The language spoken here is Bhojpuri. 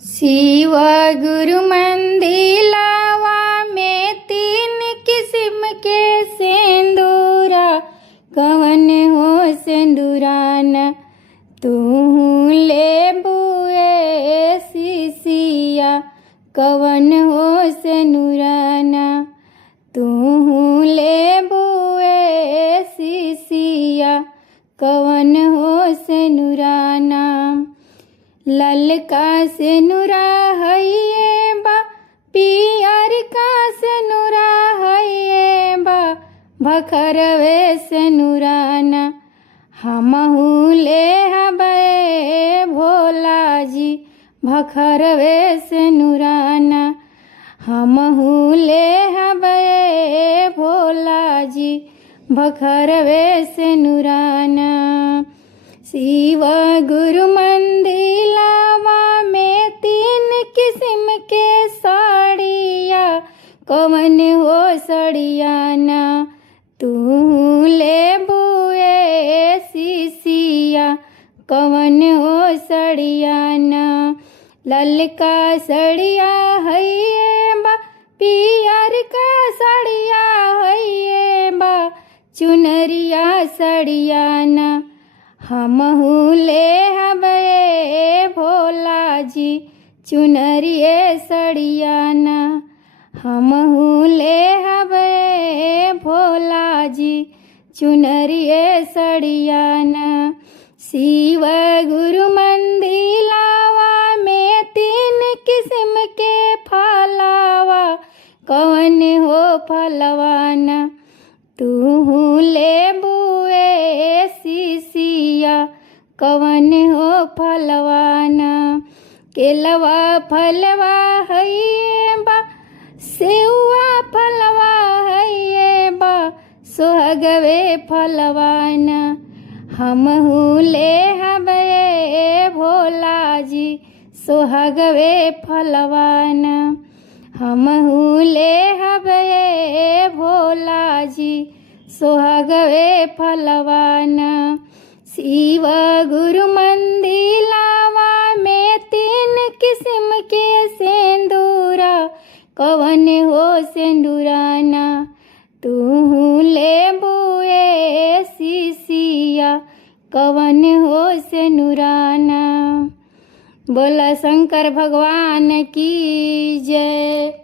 शिव गुरु मंदिलावा में 3 किस्म के सिंदूरा, कवन हो सिंदूराना तू ले बुए सिसिया, कवन हो सिंदूराना तू ले बुए सिसिया, कवन हो सिंदूराना। ललका सिनुरा हइये बा, पियर का सिनुरा हइये बा, भखरवे सिनुराना हमहू ले हबे भोला जी, भखरवे सिनुराना हमहू ले हबे भोला जी, भखरवे सिनुराना। शिव गुरु मंदिलावा में 3 किस्म के साड़िया, कवन हो सड़ियाना तू ले बुए सिसिया, कवन हो सड़ियाना। ललका सड़िया हइये बा, पियर का सड़िया हइये बा, चुनरिया सड़ियाना हमहू ले हबे भोला जी, चुनरिये सड़ियाना हमहू ले हबे भोला जी, चुनरिये सड़ियाना। शिव गुरु मंदिलावा में 3 किस्म के फलावा, कवन हो फलवाना तू ले बुए सिसिया, कवन हो फलवाना। केलवा फलवा हइये बा, सेउआ फलवा हइये बा, सोहगवे फलवाना हमहू ले हबे भोला जी, सोहगवे फलवाना हमहू ले हबे भोला जी, सोहगवे फलवाना। शिव गुरु मंदिलावा में 3 किस्म के सिंदूरा, कवन हो सिंदूराना तू ले बुए सिसिया, कवन हो सिंदूराना। बोला शंकर भगवान की जय।